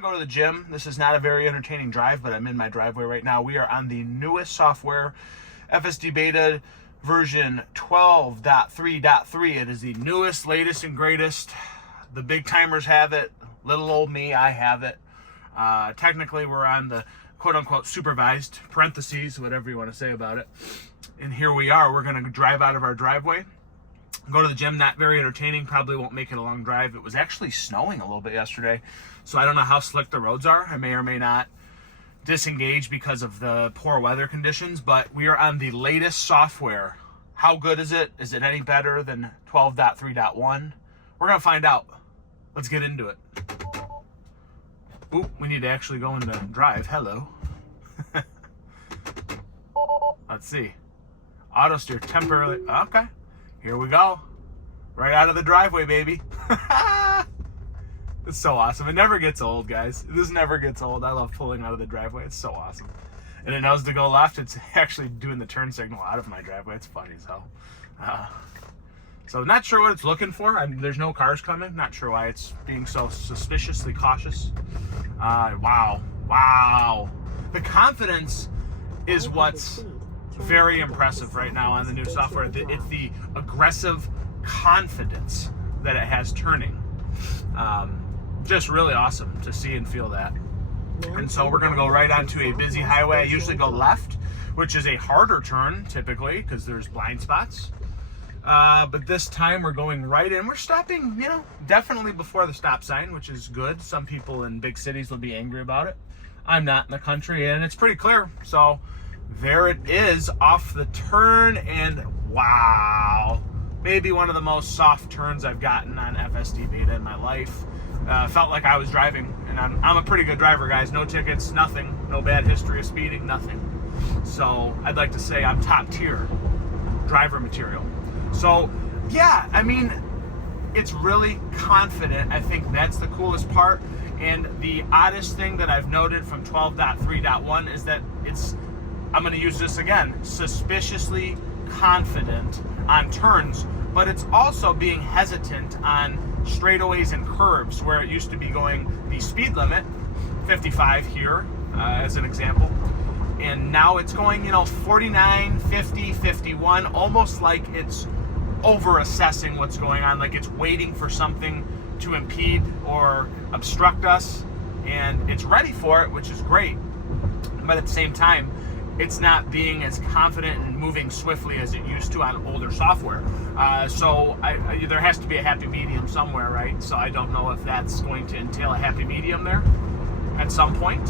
to go to the gym. This is not a very entertaining drive, but I'm in my driveway right now. We are on the newest software, FSD beta version 12.3.3. It is the newest, latest, and greatest. The big timers have it. Little old me, I have it. Technically, we're on the quote-unquote supervised, parentheses, whatever you want to say about it. And here we are. We're going to drive out of our driveway, go to the gym. Not very entertaining. Probably won't make it a long drive. It was actually snowing a little bit yesterday, so I don't know how slick the roads are. I may or may not disengage because of the poor weather conditions, but we are on the latest software. How good is it? Is it any better than 12.3.1? We're going to find out. Let's get into it. Ooh, we need to actually go into drive. Hello. Let's see. Auto steer temporarily. Okay. Here we go. Right out of the driveway, baby. It's so awesome. It never gets old, guys. This never gets old. I love pulling out of the driveway. It's so awesome. And it knows to go left. It's actually doing the turn signal out of my driveway. It's funny as hell. So not sure what it's looking for. There's no cars coming. Not sure why it's being so suspiciously cautious. Wow. The confidence is what's very impressive right now on the new software. It's the aggressive confidence that it has turning. Just really awesome to see and feel that. And so we're going to go right onto a busy highway. I usually go left, which is a harder turn typically because there's blind spots. But this time we're going right in. We're stopping, definitely before the stop sign, which is good. Some people in big cities will be angry about it. I'm not in the country, and it's pretty clear. So there it is off the turn, and wow. Maybe one of the most soft turns I've gotten on FSD beta in my life. Felt like I was driving, and I'm a pretty good driver, guys. No tickets, nothing. No bad history of speeding, nothing. So I'd like to say I'm top tier driver material. So, yeah, it's really confident. I think that's the coolest part. And the oddest thing that I've noted from 12.3.1 is that I'm going to use this again, suspiciously confident on turns, but it's also being hesitant on straightaways and curves where it used to be going the speed limit, 55 here, as an example. And now it's going, 49, 50, 51, almost like it's over assessing what's going on, like it's waiting for something to impede or obstruct us, and it's ready for it, which is great. But at the same time, it's not being as confident and moving swiftly as it used to on older software. So there has to be a happy medium somewhere, right? So I don't know if that's going to entail a happy medium there at some point,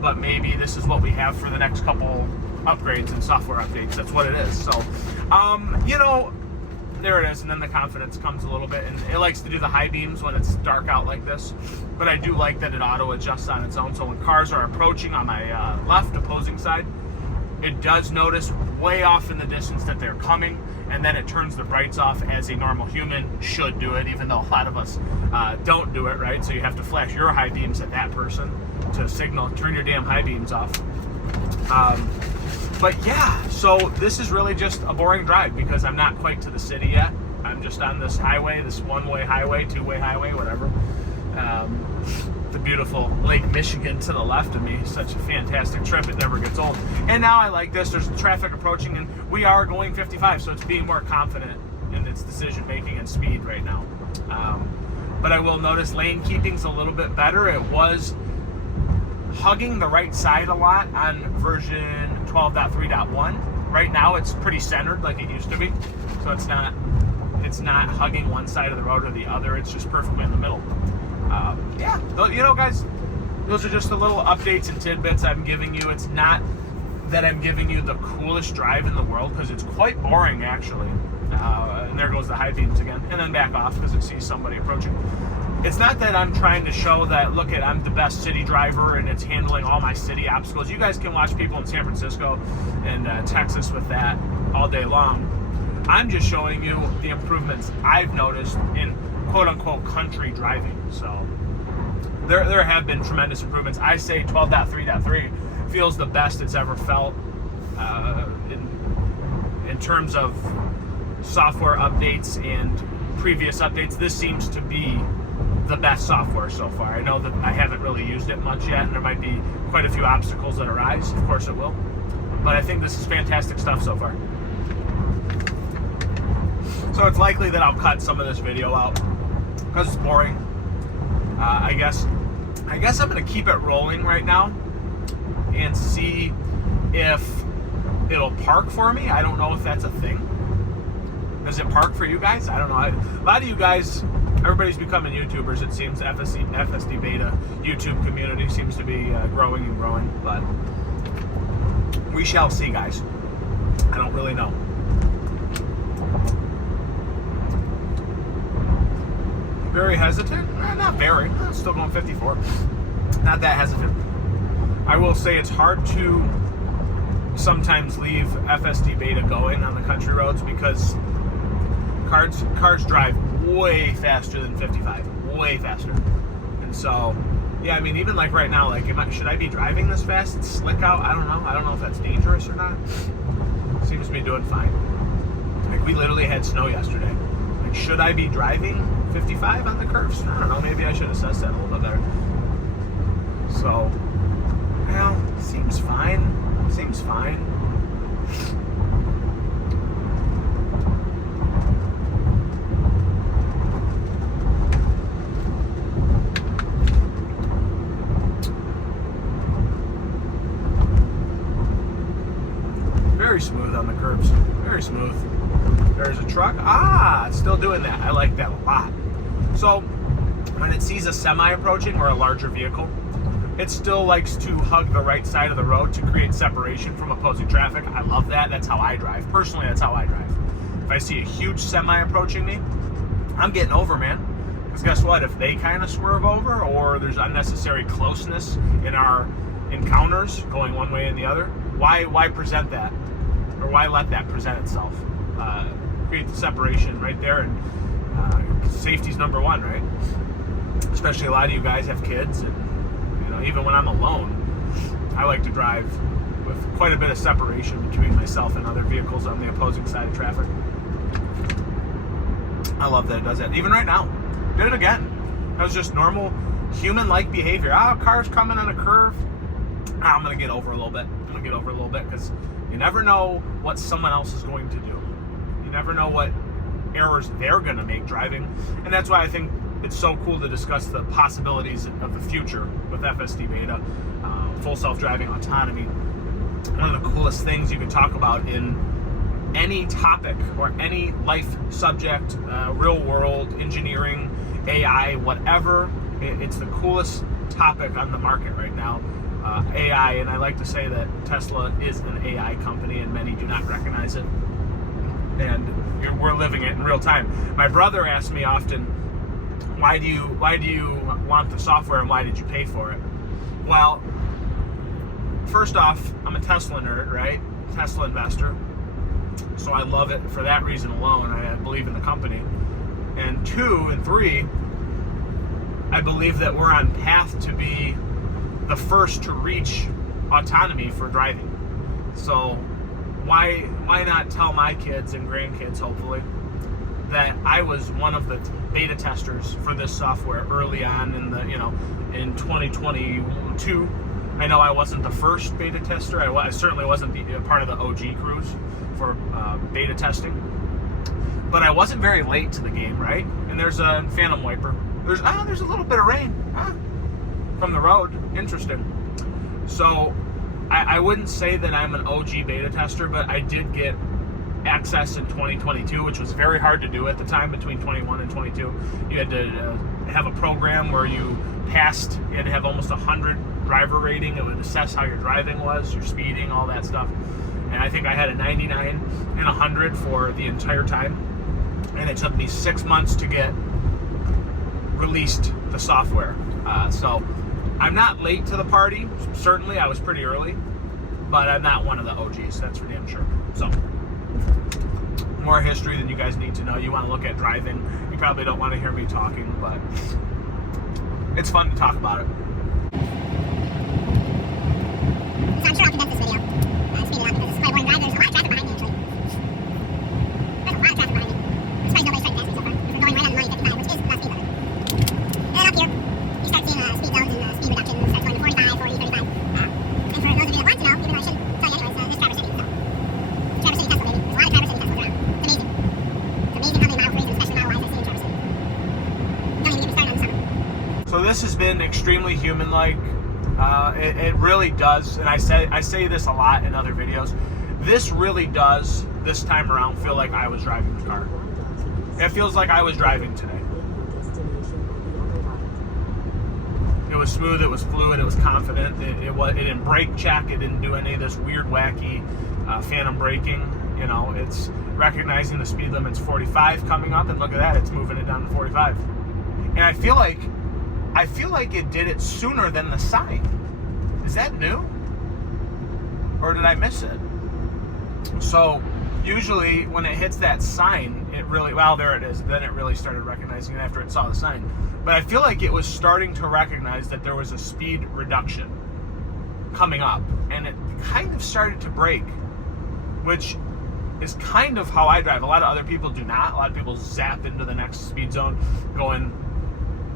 but maybe this is what we have for the next couple upgrades and software updates. That's what it is. So, there it is, and then the confidence comes a little bit, and it likes to do the high beams when it's dark out like this, but I do like that it auto adjusts on its own. So when cars are approaching on my left opposing side, it does notice way off in the distance that they're coming, and then it turns the brights off as a normal human should do it, even though a lot of us don't do it, right? So you have to flash your high beams at that person to signal, turn your damn high beams off. But yeah, so this is really just a boring drive because I'm not quite to the city yet. I'm just on this highway, this one-way highway, two-way highway, whatever. The beautiful Lake Michigan to the left of me. Such a fantastic trip. It never gets old. And now I like this. There's traffic approaching, and we are going 55, so it's being more confident in its decision-making and speed right now. But I will notice lane keeping's a little bit better. It was hugging the right side a lot on version 12.3.1. Right now it's pretty centered like it used to be, so it's not hugging one side of the road or the other. It's just perfectly in the middle. Yeah, guys, those are just the little updates and tidbits I'm giving you. It's not that I'm giving you the coolest drive in the world, because it's quite boring actually. And there goes the high beams again, and then back off because it sees somebody approaching. It's not that I'm trying to show that, look, I'm the best city driver and it's handling all my city obstacles. You guys can watch people in San Francisco and Texas with that all day long. I'm just showing you the improvements I've noticed in quote-unquote country driving. So there have been tremendous improvements. I say 12.3.3 feels the best it's ever felt in terms of software updates and previous updates. This seems to be the best software so far. I know that I haven't really used it much yet, and there might be quite a few obstacles that arise. Of course it will. But I think this is fantastic stuff so far. So it's likely that I'll cut some of this video out because it's boring. I guess I'm going to keep it rolling right now and see if it'll park for me. I don't know if that's a thing. Does it park for you guys? I don't know. A lot of you guys, everybody's becoming YouTubers. It seems FSD beta YouTube community seems to be growing and growing, but we shall see, guys. I don't really know. Very hesitant? Not very. Still going 54. Not that hesitant. I will say it's hard to sometimes leave FSD beta going on the country roads because cars drive way faster than 55. Way faster. And so, yeah, I mean, even like right now, like, should I be driving this fast? It's slick out. I don't know. I don't know if that's dangerous or not. Seems to be doing fine. Like, we literally had snow yesterday. Like, should I be driving 55 on the curves? I don't know. Maybe I should assess that a little bit better. So, well, seems fine. Seems fine. Very smooth on the curbs. Very smooth. There's a truck. It's still doing that. I like that a lot. So, when it sees a semi approaching or a larger vehicle, it still likes to hug the right side of the road to create separation from opposing traffic. I love that. That's how I drive. Personally, that's how I drive. If I see a huge semi approaching me, I'm getting over, man. Because guess what? If they kind of swerve over or there's unnecessary closeness in our encounters going one way and the other, why present that? Or why let that present itself? Create the separation right there, and safety's number one, right? Especially a lot of you guys have kids, and even when I'm alone, I like to drive with quite a bit of separation between myself and other vehicles on the opposing side of traffic. I love that it does that. Even right now, did it again. That was just normal human-like behavior. Car's coming on a curve. I'm gonna get over a little bit. Because you never know what someone else is going to do. You never know what errors they're gonna make driving, and that's why I think it's so cool to discuss the possibilities of the future with FSD beta, full self-driving autonomy. One of the coolest things you can talk about in any topic or any life subject, real world, engineering, AI, whatever. It's the coolest topic on the market right now. AI, and I like to say that Tesla is an AI company, and many do not recognize it. And we're living it in real time. My brother asks me often, why do you want the software and why did you pay for it? Well, first off, I'm a Tesla nerd, right? Tesla investor. So I love it for that reason alone. I believe in the company. And 2 and 3, I believe that we're on path to be the first to reach autonomy for driving. So why not tell my kids and grandkids, hopefully, that I was one of the beta testers for this software early on in 2022. I know I wasn't the first beta tester. I certainly wasn't part of the OG crews for beta testing. But I wasn't very late to the game, right? And there's a phantom wiper. There's a little bit of rain from the road. Interesting. So I wouldn't say that I'm an OG beta tester, but I did get access in 2022, which was very hard to do at the time. Between 21 and 22, you had to have a program where you passed. You had to have almost 100 driver rating. It would assess how your driving was, your speeding, all that stuff. And I think I had a 99 and 100 for the entire time. And it took me 6 months to get released the software. So I'm not late to the party. Certainly, I was pretty early, but I'm not one of the OGs. That's for damn sure. So more history than you guys need to know. You want to look at driving. You probably don't want to hear me talking, but it's fun to talk about it. So I'm sure I'll condense this video. Speed it up because it's quite a boring drive. There's a lot of traffic behind me, actually. There's a lot of traffic behind me. I'm surprised nobody's tried to pass me so far. Because we're going right on 9:59, which is the speed limit. And this has been extremely human-like. It really does, and I say this a lot in other videos. This really does, this time around, feel like I was driving the car. It feels like I was driving today. It was smooth, it was fluid, it was confident. It didn't brake check, it didn't do any of this weird, wacky phantom braking. You know, it's recognizing the speed limit's 45 coming up, and look at that, it's moving it down to 45. And I feel like it did it sooner than the sign. Is that new? Or did I miss it? So usually when it hits that sign, it really, well, there it is. Then it really started recognizing it after it saw the sign. But I feel like it was starting to recognize that there was a speed reduction coming up, and it kind of started to brake, which is kind of how I drive. A lot of other people do not. A lot of people zap into the next speed zone going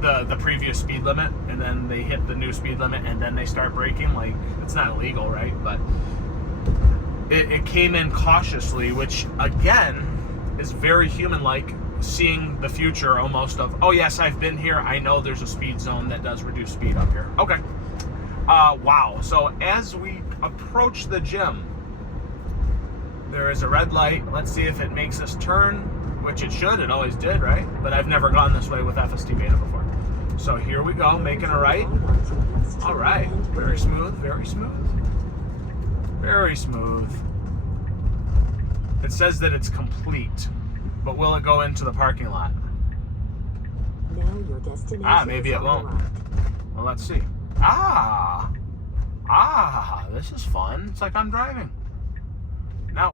the previous speed limit, and then they hit the new speed limit, and then they start braking. Like, it's not illegal, right? But it came in cautiously, which again is very human-like, seeing the future almost of, oh yes, I've been here, I know there's a speed zone that does reduce speed up here. Okay. Wow. So as we approach the gym, there is a red light. Let's see if it makes us turn, which it should. It always did, right? But I've never gone this way with FSD beta before. So here we go, making a right. All right. Very smooth, very smooth. Very smooth. It says that it's complete, but will it go into the parking lot? Now your destination Maybe it won't. Well, let's see. This is fun. It's like I'm driving.